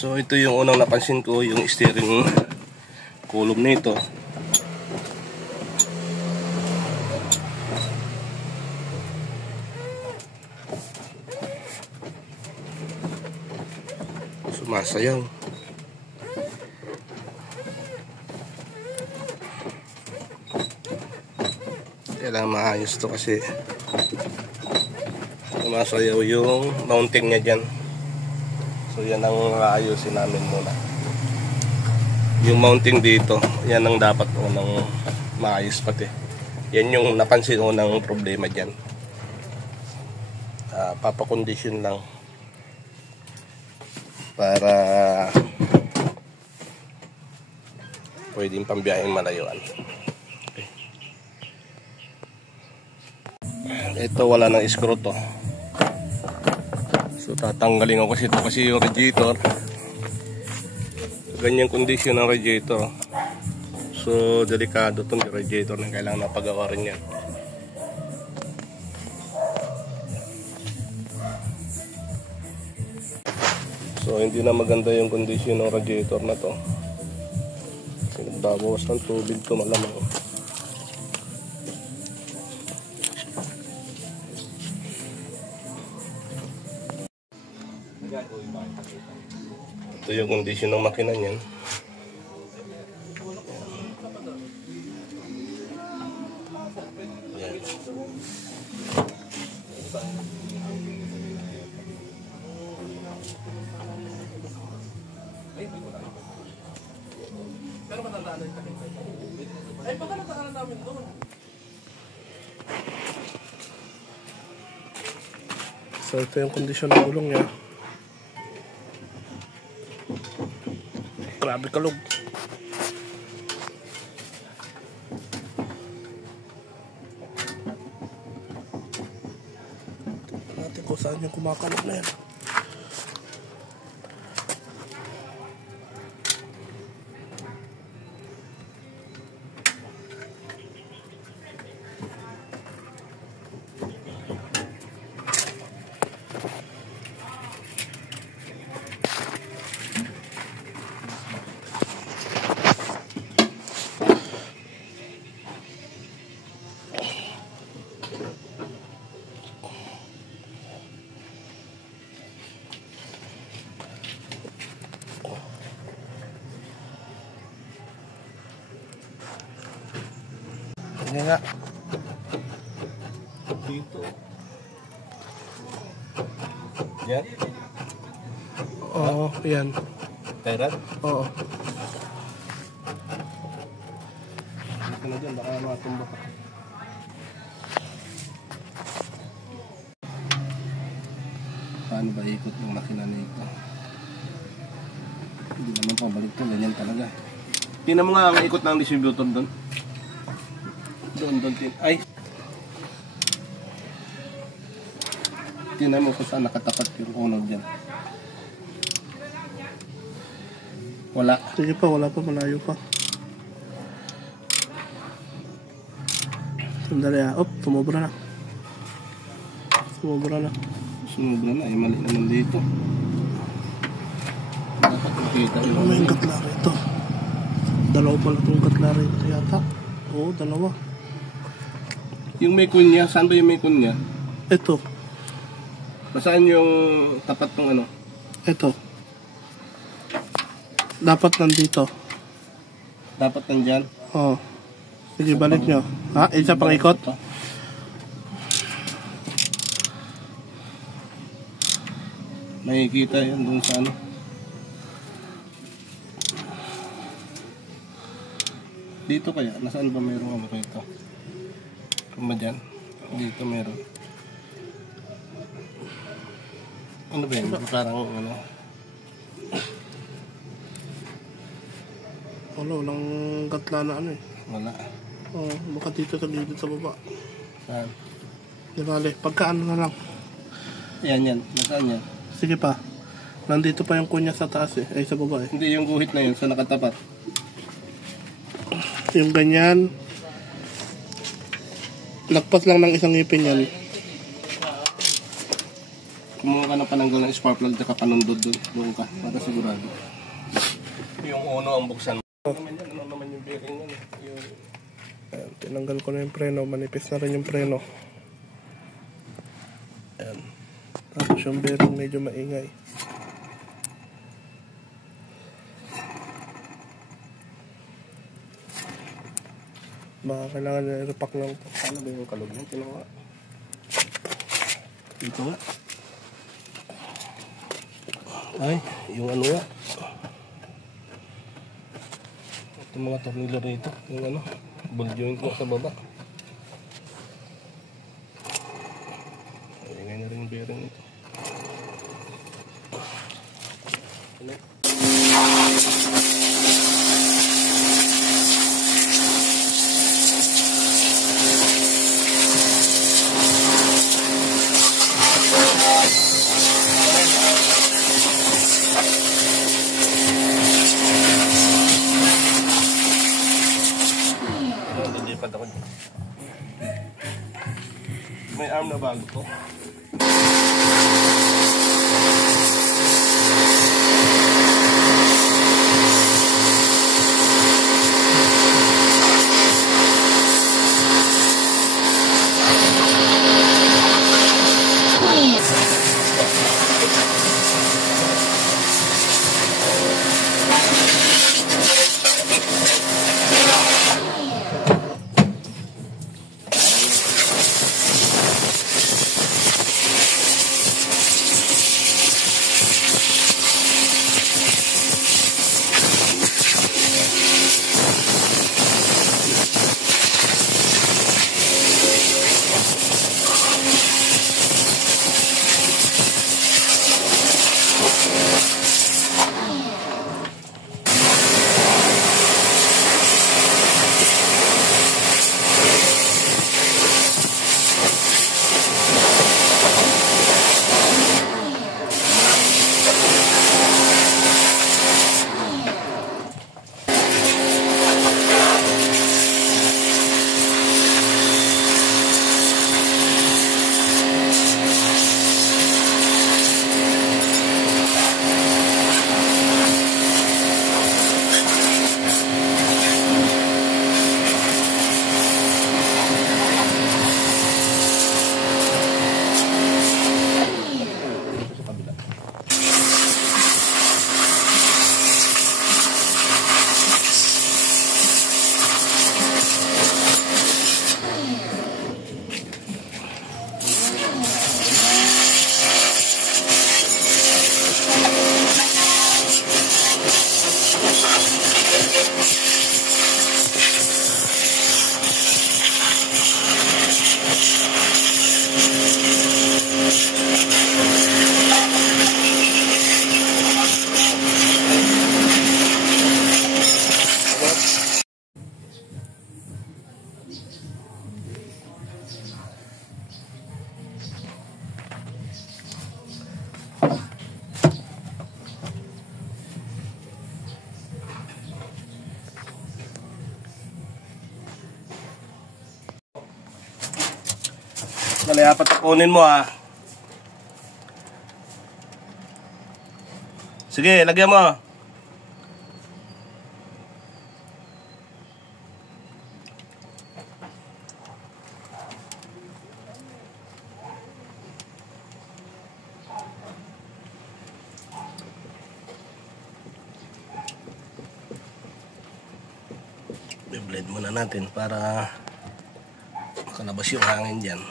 So ito yung unang napansin ko, yung steering column nito. Sumasayaw. Kailangan maayos to kasi sumasayaw yung mounting niya dyan. So yan ang aayusin namin muna. Yung mounting dito, yan ang dapat unang maayos pati. Yan yung napansin unang problema dyan. Papakondisyon lang para pwedeng pambiyaheng malayuan. Okay. Ito wala nang screw to. So tatanggalin ko kasi yung radiator. Ganyang kondisyon ng radiator. So delikado itong radiator na kailangan napagawarin yan. So hindi na maganda yung kondisyon ng radiator na to. Kasi nagbabawas ng tubig to malamang. Ito yung kondisyon ng makina niyan. Yan. Pero matandaan na yung takip. Ay, baka natakalan namin doon. So ito yung kondisyon ng gulong niya. Grabe kalog. Tignan natin kung saan yung kumakalog na yan. Ini nga. Dito. Yan. Oo, yan. Terat? Oo. Dito na dyan, baka matumba ka. Paano ba ikot yung makina nito? Hindi naman pabalik to, ganyan talaga. Tingnan mo nga ang ikot ng distributor doon. Doon. Ay! Tingnan mo kung saan nakatapat yung unod dyan. Wala. Sige pa, wala pa, malayo pa. Sandali ah. Op, sumobra na. Sumobra na, ay mali naman dito. Dapat makita yun. May katlari ito. Dalawa pala itong katlari ito yata. Oo, dalawa. Yung may kunya, saan ba yung may kunya? Ito. Saan yung tapat ng ano? Ito. Dapat nandito. Dapat nandyan? Oo. Sige, balik nyo. Ha? Isa pang ikot? Nakikita yun dun sa ano. Dito kaya? Nasaan ba mayroong ano ito? Kung ba dyan? Dito meron. Ano ba yun? Parang ano? Wala, walang gatla na ano eh. Wala. Oo, baka dito sa gilid sa baba. Saan? Di bale, pagkaan na lang. Yan. Nasaan yan? Sige pa. Nandito pa yung kunya sa taas eh. Ay, sa baba eh. Hindi, yung guhit na yun sa nakatapat. Yung ganyan. Lagpas lang ng isang ngipin yan. Kumuha ka ng pananggal ng spark plug at panundod doon ka para sigurado. Yung uno ang buksan. Ano naman yung bearing nun? Ayan, tinanggal ko na yung preno. Manipis na rin yung preno. Ayan. Tapos yung bearing medyo maingay. Baka kailangan na i-repack lang ito. Paano ba yung kalog mo? Tinawa. Dito nga. Ay, yung ano nga. Itong mga tornilyo rito. Yung ano, ball joint nga sa baba. Ingay na rin yung bearing ito. Ano? May arm na bago to. Dali, apat tapunin mo ha. Sige, lagyan mo. I-blend muna natin para makalabas yung hangin dyan.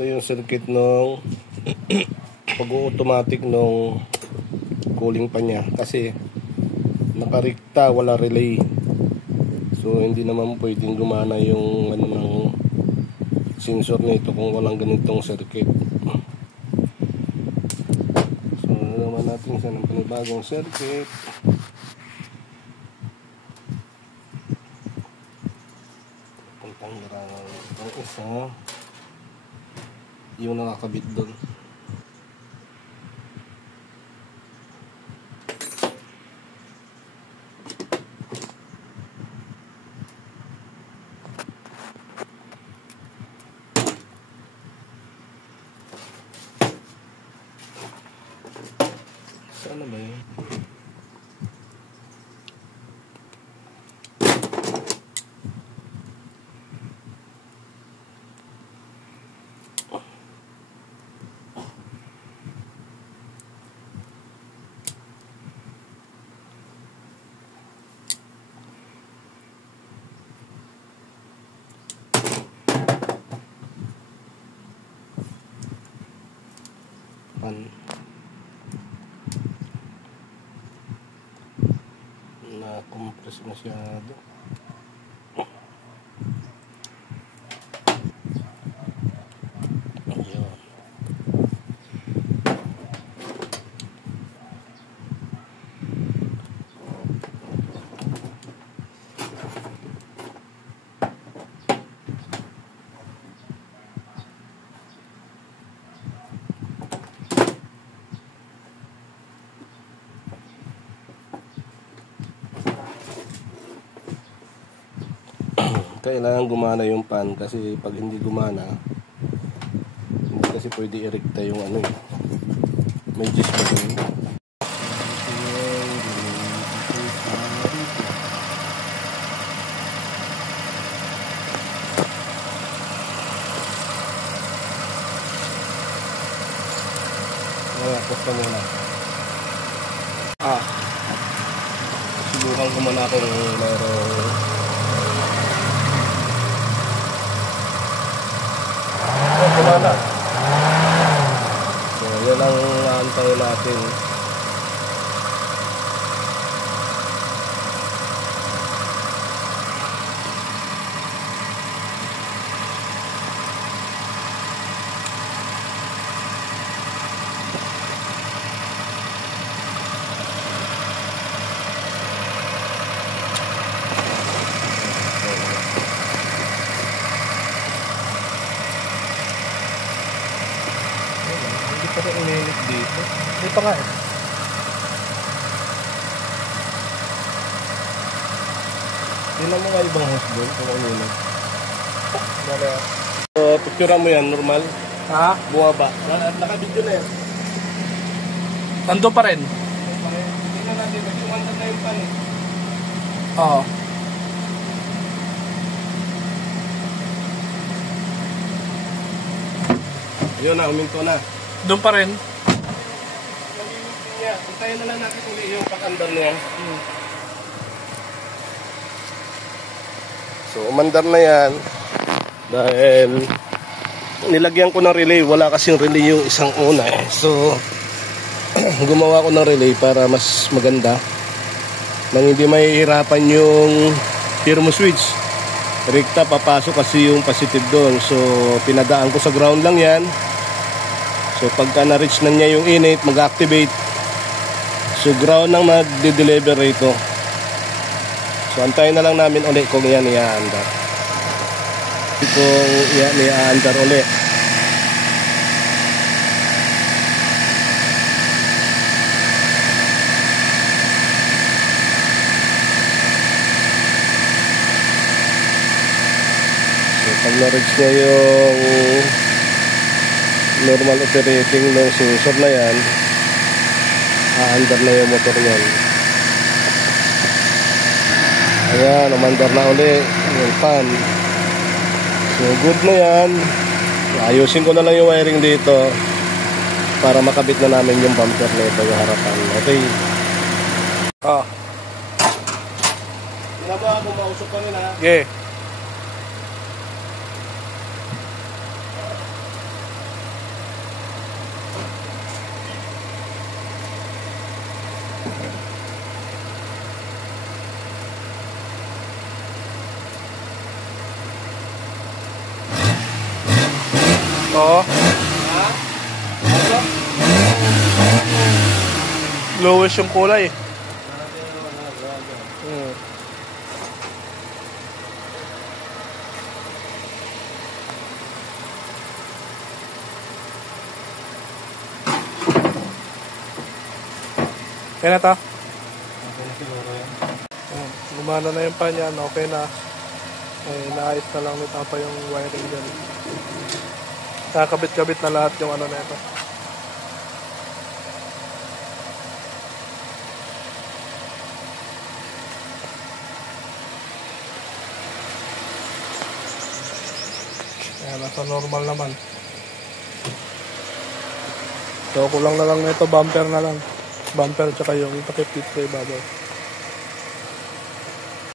Ito yung circuit ng pag-automatic ng cooling pa niya kasi nakarikta, wala relay, so hindi naman pwedeng gumana yung ano ng sensor nito kung walang ganitong circuit. So naman natin siya ng panibagong circuit. Puntang hirangan itong isa yung nakakabit doon. Ano ba yun? Na-compress masyado. Ayun. Kailangan gumana yung pan kasi pag hindi gumana hindi kasi pwede i-recta yung ano eh. May gist pa rin. Basta muna. Subukan ko muna kung mayroong kumana. So, yan ang naantay natin. Kasi umiinit dito. Hindi pa nga eh. Tingnan mo nga ibang hose doon kung umiinit. So, picture mo yan, normal. Ha? Buwaba. Naka-video na yan. Nandun pa rin? Tingnan natin, mag-iwantan na yung pan eh. Oo. Ayun na, uminto na. Doon pa rin? Puntayin na lang natin ulit yung pag-andar niya. So, umandar na yan. Dahil nilagyan ko ng relay. Wala kasing relay yung isang una eh. So, gumawa ko ng relay para mas maganda. Nang hindi mahihirapan yung thermo switch. Rekta, papasok kasi yung positive doon. So, pinadaan ko sa ground lang yan. So pagka na-reach na niya yung init, mag-activate. So ground nang mag-deliver ito. So antayin na lang namin ulit kung yan i-aandar. Kung yan i-aandar ulit. So pag na-reach niya yung normal operating ng sensor na yan, aandar na yung motor niyan. Ayan, umandar na uli yung pan. So good na yan. Ayusin ko na lang yung wiring dito para makabit na namin yung bumper na ito, yung harapan. Okay. Pinaba kung mausok pa nila. Okay. Oo. Bluish yung kulay. Kaya na ta? Okay na siguro yan. Gumana na yung pan yan. Okay na. Naayos na lang nito pa yung wiring dyan. Kakabit-kabit na lahat yung ano na ito. Ayan, nasa normal naman. So, kulang na lang nito, bumper na lang. Bumper tsaka yung takip dito sa ibabaw.